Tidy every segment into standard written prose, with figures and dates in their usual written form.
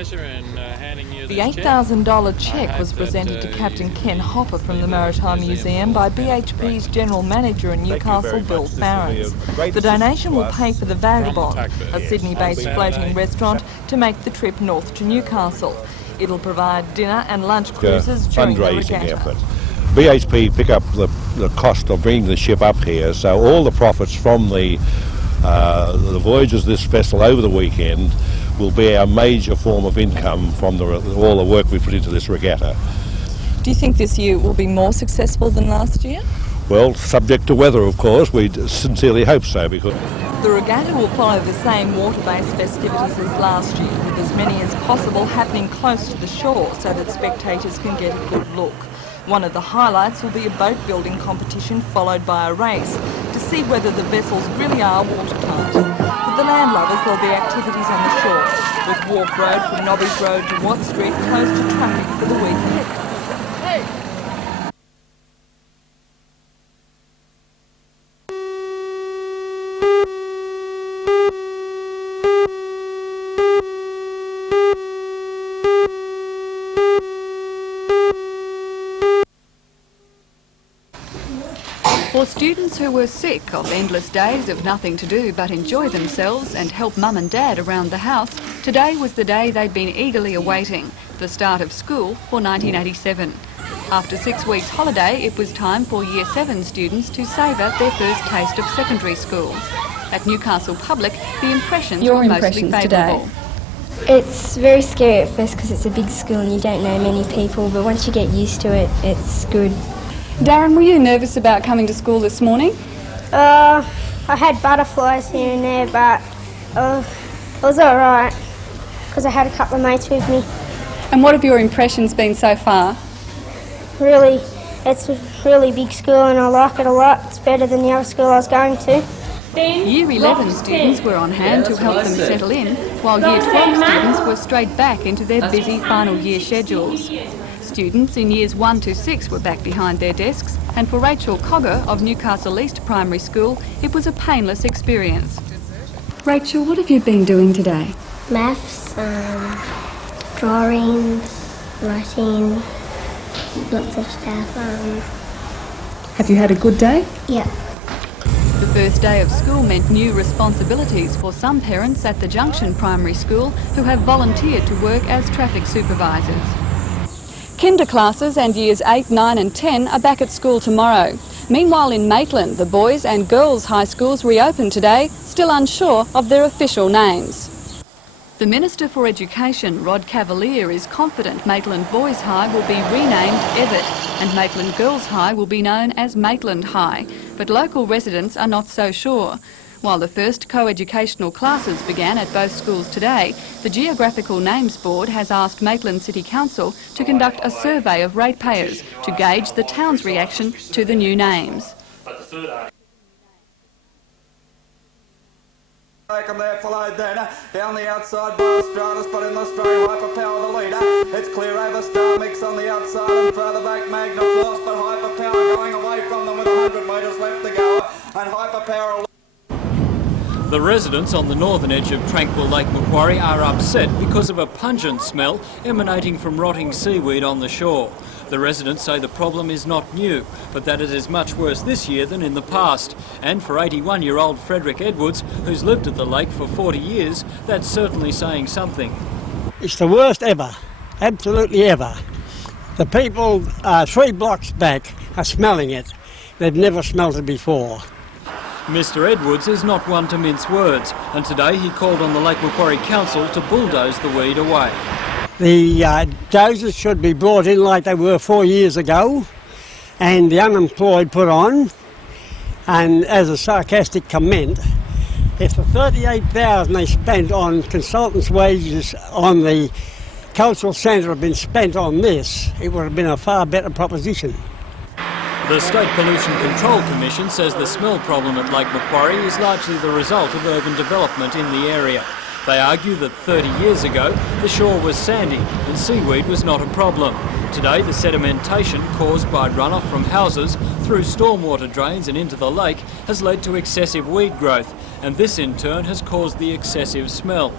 pleasure in handing you The this cheque. $8,000 cheque was presented to Captain Ken Hopper from the Maritime Museum by BHP's General Manager in Newcastle, Bill Farrens. The donation will pay for the Vagabond, a Sydney-based floating restaurant, to make the trip north to Newcastle. It'll provide dinner and lunch cruises during the regatta. Effort. BHP pick up the cost of bringing the ship up here, so all the profits from the voyages of this vessel over the weekend will be our major form of income from all the work we put into this regatta. Do you think this year will be more successful than last year? Well, subject to weather, of course. We sincerely hope so. Because the regatta will follow the same water-based festivities as last year, with as many as possible happening close to the shore so that spectators can get a good look. One of the highlights will be a boat building competition followed by a race to see whether the vessels really are watertight. For the landlubbers, there'll be activities on the shore, with Wharf Road from Nobby's Road to Watt Street closed to traffic for the weekend. For students who were sick of endless days of nothing to do but enjoy themselves and help mum and dad around the house, today was the day they'd been eagerly awaiting, the start of school for 1987. After 6 weeks holiday, it was time for Year 7 students to savour their first taste of secondary school. At Newcastle Public, the impressions were mostly favourable. It's very scary at first because it's a big school and you don't know many people, but once you get used to it, it's good. Darren, were you nervous about coming to school this morning? I had butterflies here and there, but it was alright because I had a couple of mates with me. And what have your impressions been so far? Really, it's a really big school and I like it a lot. It's better than the other school I was going to. Year 11 students were on hand to help them settle in, while Year 12 students were straight back into their busy final year schedules. Students in Years 1 to 6 were back behind their desks, and for Rachel Cogger of Newcastle East Primary School, it was a painless experience. Rachel, what have you been doing today? Maths, drawings, writing, lots of stuff. Have you had a good day? Yeah. The first day of school meant new responsibilities for some parents at the Junction Primary School who have volunteered to work as traffic supervisors. Kinder classes and Years 8, 9 and 10 are back at school tomorrow. Meanwhile in Maitland, the boys and girls high schools reopened today, still unsure of their official names. The Minister for Education, Rod Cavalier, is confident Maitland Boys High will be renamed Evatt and Maitland Girls High will be known as Maitland High, but local residents are not so sure. While the first co-educational classes began at both schools today, the Geographical Names Board has asked Maitland City Council to conduct a survey of ratepayers to gauge the town's reaction to the new names. Followed then down the outside by Stratus, but in the straight Hyperpower the leader. It's clear over Star Mix on the outside and further back Magna Force, but Hyperpower going away from them with 100 metres left to go, and Hyperpower. The residents on the northern edge of tranquil Lake Macquarie are upset because of a pungent smell emanating from rotting seaweed on the shore. The residents say the problem is not new, but that it is much worse this year than in the past. And for 81-year-old Frederick Edwards, who's lived at the lake for 40 years, that's certainly saying something. It's the worst ever, absolutely ever. The people 3 blocks back are smelling it. They've never smelled it before. Mr Edwards is not one to mince words, and today he called on the Lake Macquarie Council to bulldoze the weed away. The dozers should be brought in like they were 4 years ago, and the unemployed put on. And as a sarcastic comment, if the $38,000 they spent on consultants' wages on the cultural centre had been spent on this, it would have been a far better proposition. The State Pollution Control Commission says the smell problem at Lake Macquarie is largely the result of urban development in the area. They argue that 30 years ago the shore was sandy and seaweed was not a problem. Today the sedimentation caused by runoff from houses through stormwater drains and into the lake has led to excessive weed growth, and this in turn has caused the excessive smell.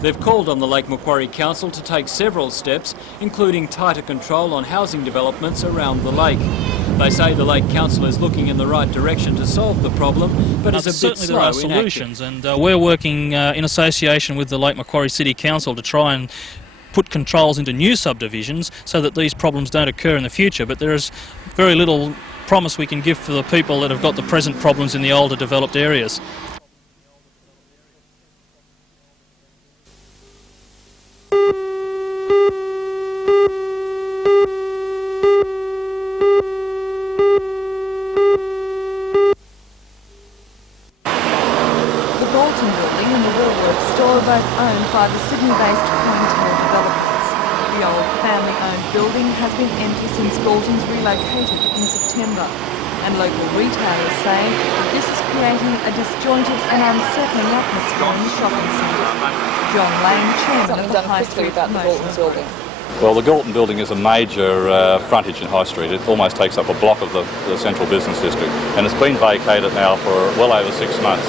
They've called on the Lake Macquarie Council to take several steps, including tighter control on housing developments around the lake. They say the Lake Council is looking in the right direction to solve the problem, but is a bit certainly slow there are in solutions, and we're working in association with the Lake Macquarie City Council to try and put controls into new subdivisions so that these problems don't occur in the future. But there is very little promise we can give for the people that have got the present problems in the older developed areas. Both owned by the Sydney-based Ponytail developers. The old family-owned building has been empty since Galton's relocated in September, and local retailers say that this is creating a disjointed and unsettling atmosphere in the shopping centre. John Lane, chairman of the High Street Promotion Building. Well, the Galton building is a major frontage in High Street. It almost takes up a block of the central business district, and it's been vacated now for well over 6 months.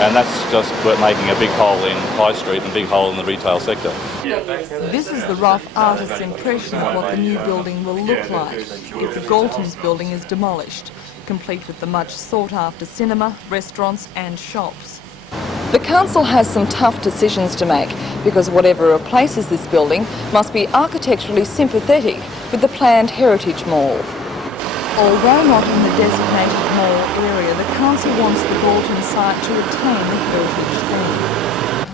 And that's just making a big hole in High Street and a big hole in the retail sector. This is the rough artist's impression of what the new building will look like if the Galton's building is demolished, complete with the much sought-after cinema, restaurants and shops. The council has some tough decisions to make because whatever replaces this building must be architecturally sympathetic with the planned Heritage Mall. Although not in the designated mall area, the council wants the Galton site to retain the heritage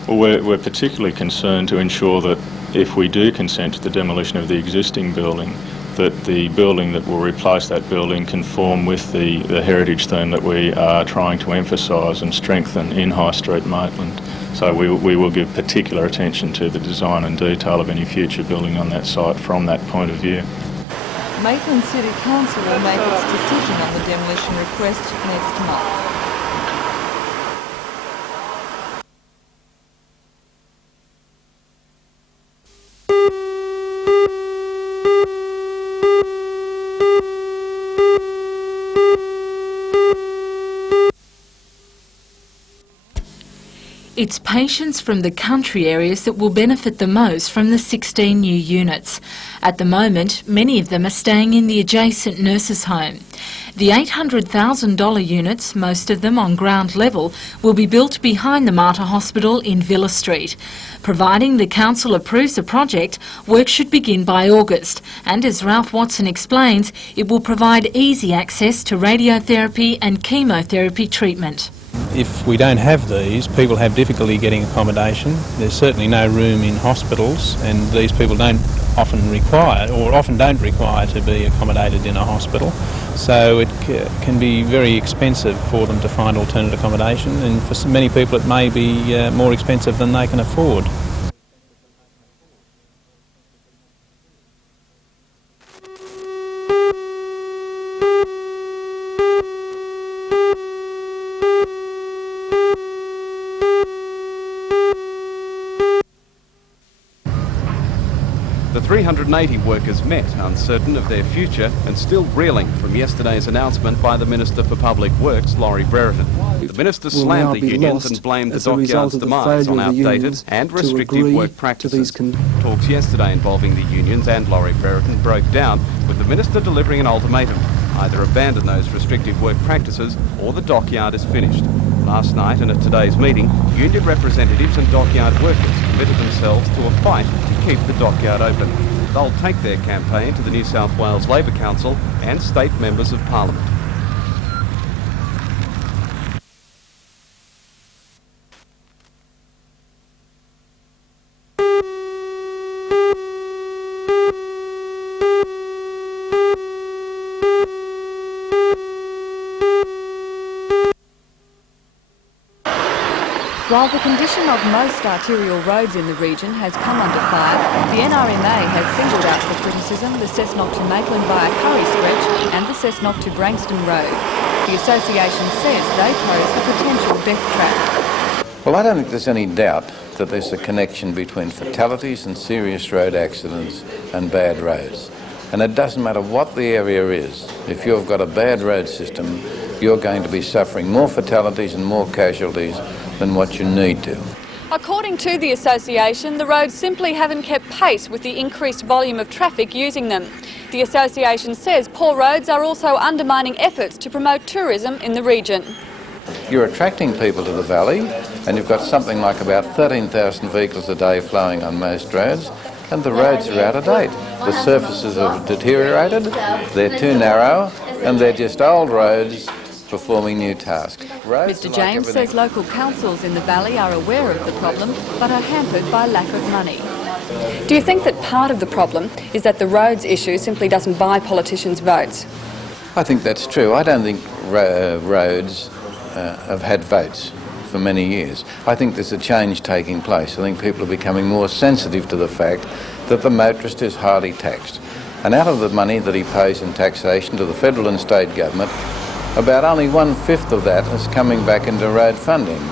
theme. Well, we're particularly concerned to ensure that if we do consent to the demolition of the existing building, that the building that will replace that building conform with the heritage theme that we are trying to emphasise and strengthen in High Street, Maitland. So we will give particular attention to the design and detail of any future building on that site from that point of view. Maitland City Council will make its decision on the demolition request next month. It's patients from the country areas that will benefit the most from the 16 new units. At the moment, many of them are staying in the adjacent nurses' home. The $800,000 units, most of them on ground level, will be built behind the Mater Hospital in Villa Street. Providing the council approves the project, work should begin by August, and as Ralph Watson explains, it will provide easy access to radiotherapy and chemotherapy treatment. If we don't have these, people have difficulty getting accommodation. There's certainly no room in hospitals, and these people don't often require, or often don't require, to be accommodated in a hospital. So it can be very expensive for them to find alternate accommodation, and for many people it may be more expensive than they can afford. The 380 workers met, uncertain of their future and still reeling from yesterday's announcement by the Minister for Public Works, Laurie Brereton. The Minister slammed the unions and blamed the dockyard's demise on outdated and restrictive work practices. Talks yesterday involving the unions and Laurie Brereton broke down, with the Minister delivering an ultimatum: either abandon those restrictive work practices or the dockyard is finished. Last night and at today's meeting, union representatives and dockyard workers committed themselves to a fight to keep the dockyard open. They'll take their campaign to the New South Wales Labor Council and state members of Parliament. While the condition of most arterial roads in the region has come under fire, the NRMA has singled out for criticism the Cessnock to Maitland via Curry Stretch and the Cessnock to Brankston Road. The association says they pose a potential death trap. Well, I don't think there's any doubt that there's a connection between fatalities and serious road accidents and bad roads. And it doesn't matter what the area is. If you've got a bad road system, you're going to be suffering more fatalities and more casualties than what you need to. According to the association, the roads simply haven't kept pace with the increased volume of traffic using them. The association says poor roads are also undermining efforts to promote tourism in the region. You're attracting people to the valley, and you've got something like about 13,000 vehicles a day flowing on most roads, and the roads are out of date. The surfaces have deteriorated, they're too narrow, and they're just old roads performing new tasks. Mr James says local councils in the valley are aware of the problem, but are hampered by lack of money. Do you think that part of the problem is that the roads issue simply doesn't buy politicians' votes? I think that's true. I don't think roads have had votes for many years. I think there's a change taking place. I think people are becoming more sensitive to the fact that the motorist is highly taxed. And out of the money that he pays in taxation to the federal and state government, about only 1/5 of that is coming back into road funding.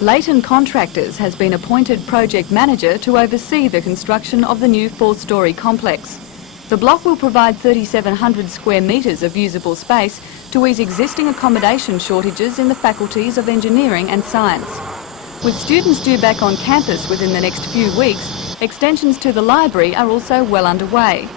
Leighton Contractors has been appointed project manager to oversee the construction of the new 4-storey complex. The block will provide 3,700 square metres of usable space to ease existing accommodation shortages in the faculties of engineering and science. With students due back on campus within the next few weeks, extensions to the library are also well underway.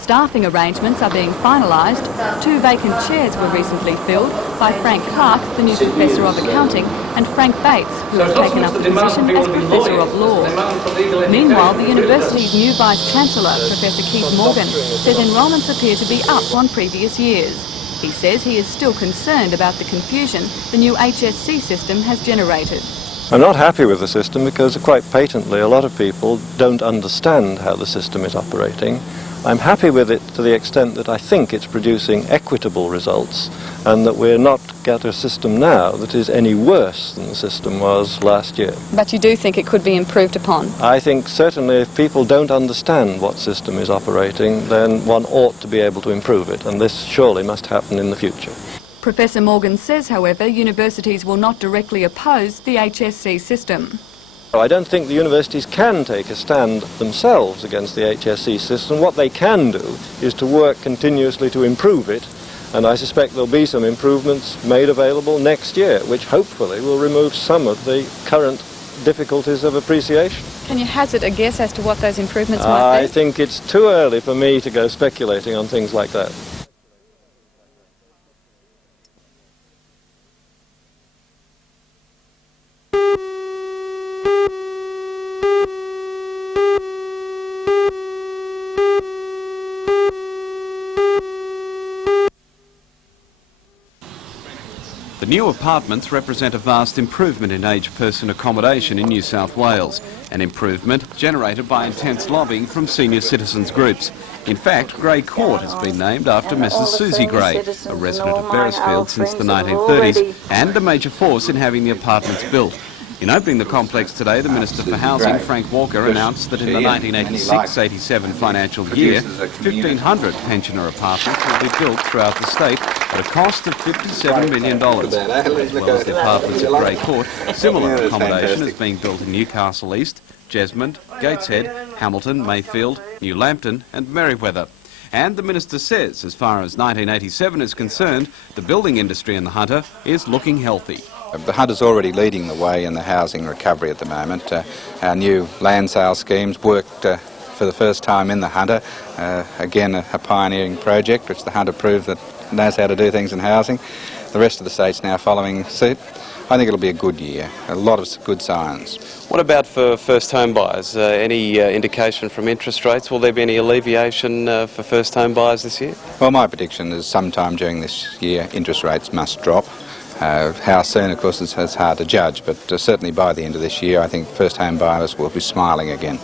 Staffing arrangements are being finalised. 2 vacant chairs were recently filled by Frank Clark, the new Professor of Accounting, and Frank Bates, who has taken up the position as Professor of Law. Meanwhile, the university's new Vice-Chancellor, Professor Keith Morgan, says enrolments appear to be up on previous years. He says he is still concerned about the confusion the new HSC system has generated. I'm not happy with the system because quite patently a lot of people don't understand how the system is operating. I'm happy with it to the extent that I think it's producing equitable results and that we're not got a system now that is any worse than the system was last year. But you do think it could be improved upon? I think certainly if people don't understand what system is operating, then one ought to be able to improve it, and this surely must happen in the future. Professor Morgan says, however, universities will not directly oppose the HSC system. I don't think the universities can take a stand themselves against the HSC system. What they can do is to work continuously to improve it, and I suspect there'll be some improvements made available next year, which hopefully will remove some of the current difficulties of appreciation. Can you hazard a guess as to what those improvements might be? I think it's too early for me to go speculating on things like that. The new apartments represent a vast improvement in aged person accommodation in New South Wales, an improvement generated by intense lobbying from senior citizens groups. In fact, Grey Court has been named after Mrs Susie Grey, a resident of Beresfield since the 1930s and a major force in having the apartments built. In opening the complex today, the Minister for Housing, Frank Walker, announced that in the 1986-87 financial year, 1,500 pensioner apartments will be built throughout the state at a cost of $57 million. As well as the apartments at Grey Court, similar accommodation is being built in Newcastle East, Jesmond, Gateshead, Hamilton, Mayfield, New Lambton and Merewether. And the Minister says, as far as 1987 is concerned, the building industry in the Hunter is looking healthy. The Hunter's already leading the way in the housing recovery at the moment. Our new land sale schemes worked for the first time in the Hunter. Again, a pioneering project which the Hunter proved that knows how to do things in housing. The rest of the state's now following suit. I think it'll be a good year, a lot of good signs. What about for first home buyers? Any indication from interest rates? Will there be any alleviation for first home buyers this year? Well, my prediction is sometime during this year interest rates must drop. How soon, of course, it's hard to judge, but certainly by the end of this year I think first home buyers will be smiling again.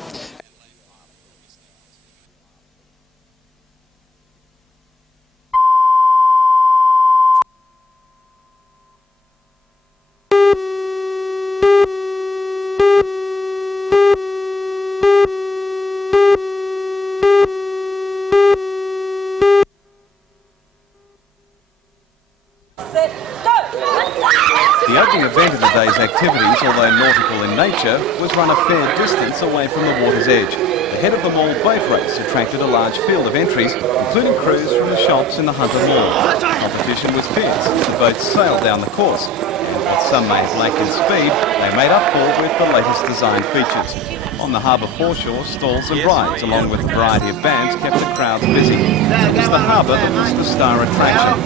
those activities, although nautical in nature, was run a fair distance away from the water's edge. The head of the mall boat race attracted a large field of entries, including crews from the shops in the Hunter Mall. Competition was fierce. The boats sailed down the course. And what some may have lacked in speed, they made up for with the latest design features. On the harbour foreshore, stalls and rides, along with a variety of bands, kept the crowds busy. It was the harbour that was the star attraction.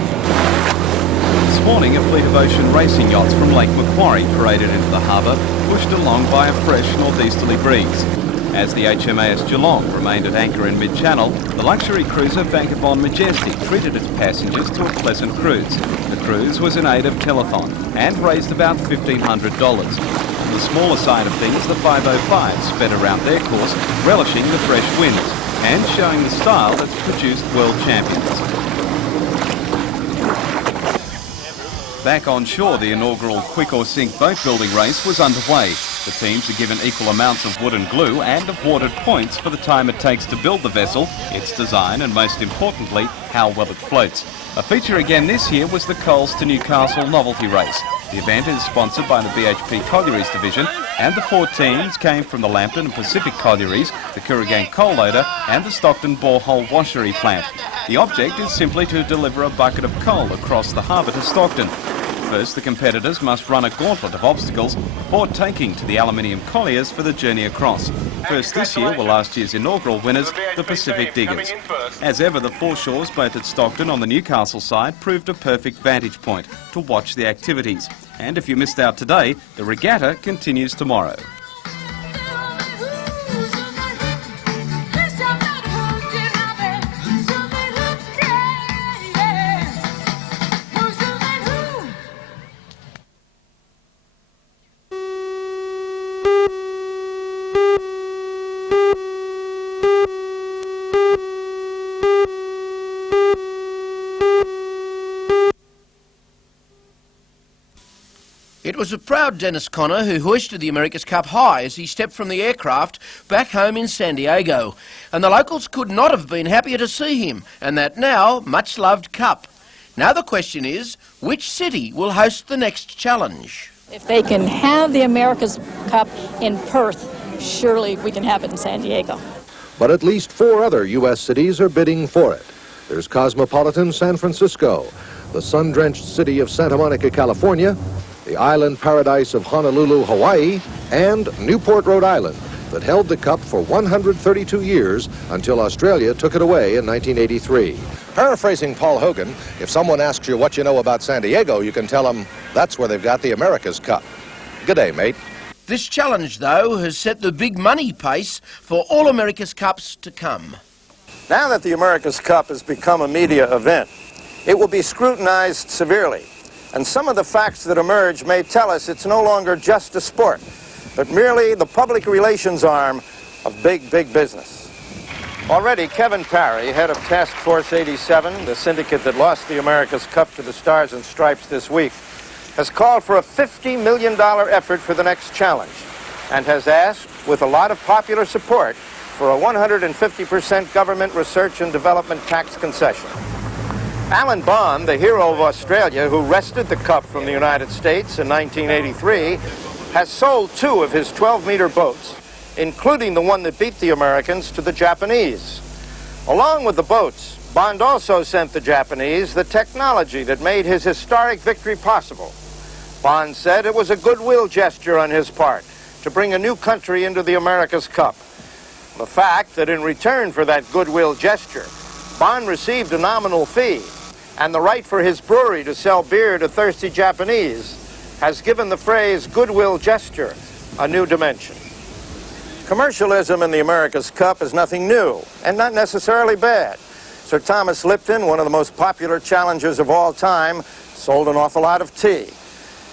This morning, a fleet of ocean racing yachts from Lake Macquarie paraded into the harbour, pushed along by a fresh northeasterly breeze. As the HMAS Geelong remained at anchor in mid-channel, the luxury cruiser Vagabond Majestic treated its passengers to a pleasant cruise. The cruise was in aid of Telethon and raised about $1,500. On the smaller side of things, the 505 sped around their course, relishing the fresh winds and showing the style that's produced world champions. Back on shore, the inaugural quick or sink boat building race was underway. The teams are given equal amounts of wood and glue and awarded points for the time it takes to build the vessel, its design and, most importantly, how well it floats. A feature again this year was the Coles to Newcastle Novelty Race. The event is sponsored by the BHP Collieries Division, and the 4 teams came from the Lambton and Pacific Collieries, the Kooragang Coal Loader and the Stockton Borehole Washery Plant. The object is simply to deliver a bucket of coal across the harbour to Stockton. First, the competitors must run a gauntlet of obstacles before taking to the aluminium colliers for the journey across. First this year were last year's inaugural winners, the Pacific Diggers. As ever, the foreshores, both at Stockton on the Newcastle side, proved a perfect vantage point to watch the activities. And if you missed out today, the regatta continues tomorrow. It was a proud Dennis Connor who hoisted the America's Cup high as he stepped from the aircraft back home in San Diego. And the locals could not have been happier to see him and that now much-loved cup. Now the question is, which city will host the next challenge? If they can have the America's Cup in Perth, surely we can have it in San Diego. But at least 4 other U.S. cities are bidding for it. There's cosmopolitan San Francisco, the sun-drenched city of Santa Monica, California, the island paradise of Honolulu, Hawaii, and Newport, Rhode Island, that held the cup for 132 years until Australia took it away in 1983. Paraphrasing Paul Hogan, if someone asks you what you know about San Diego, you can tell them that's where they've got the America's Cup. Good day, mate. This challenge, though, has set the big money pace for all America's Cups to come. Now that the America's Cup has become a media event, it will be scrutinized severely. And some of the facts that emerge may tell us it's no longer just a sport, but merely the public relations arm of big, big business. Already, Kevin Parry, head of Task Force 87, the syndicate that lost the America's Cup to the Stars and Stripes this week, has called for a $50 million effort for the next challenge and has asked, with a lot of popular support, for a 150% government research and development tax concession. Alan Bond, the hero of Australia who wrested the cup from the United States in 1983, has sold 2 of his 12-meter boats, including the one that beat the Americans to the Japanese. Along with the boats, Bond also sent the Japanese the technology that made his historic victory possible. Bond said it was a goodwill gesture on his part to bring a new country into the America's Cup. The fact that in return for that goodwill gesture, Bond received a nominal fee and the right for his brewery to sell beer to thirsty Japanese has given the phrase goodwill gesture a new dimension. Commercialism in the America's Cup is nothing new and not necessarily bad. Sir Thomas Lipton, one of the most popular challengers of all time, sold an awful lot of tea.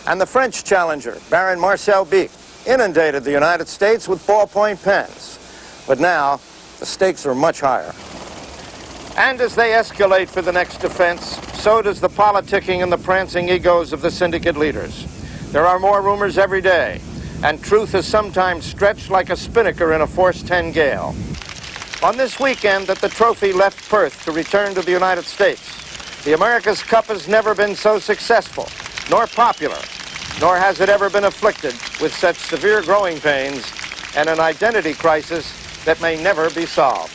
And the French challenger, Baron Marcel Bic, inundated the United States with ballpoint pens. But now, the stakes are much higher. And as they escalate for the next offense, so does the politicking and the prancing egos of the syndicate leaders. There are more rumors every day, and truth is sometimes stretched like a spinnaker in a force 10 gale. On this weekend that the trophy left Perth to return to the United States, the America's Cup has never been so successful, nor popular, nor has it ever been afflicted with such severe growing pains and an identity crisis that may never be solved.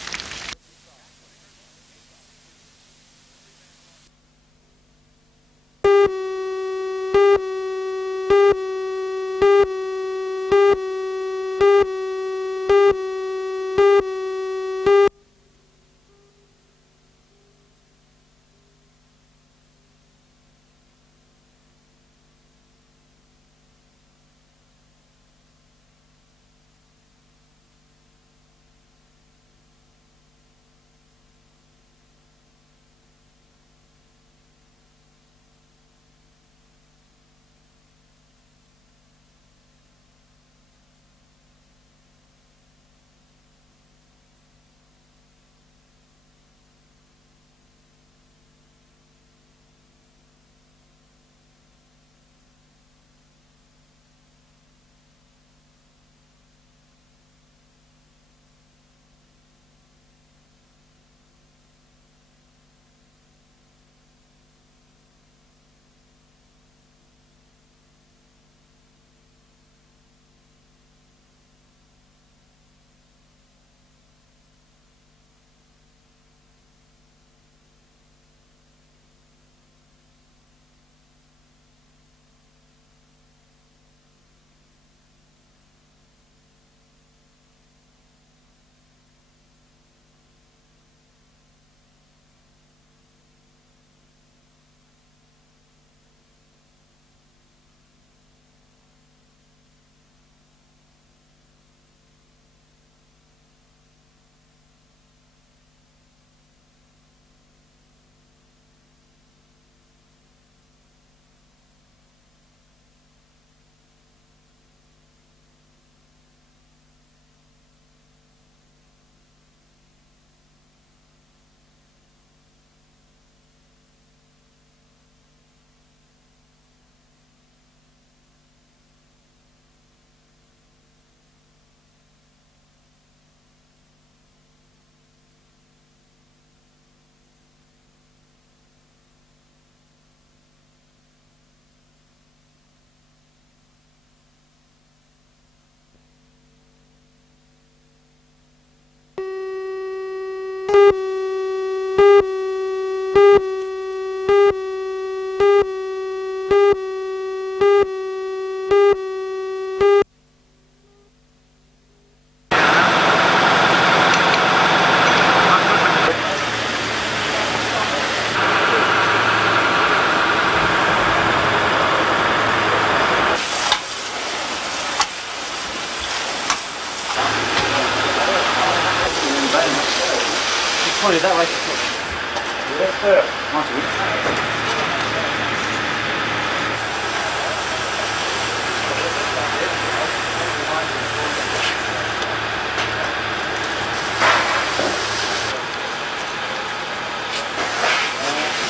Put it that way. Yes, sir.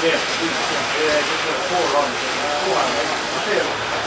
Yeah, just a 4 on. 4 on.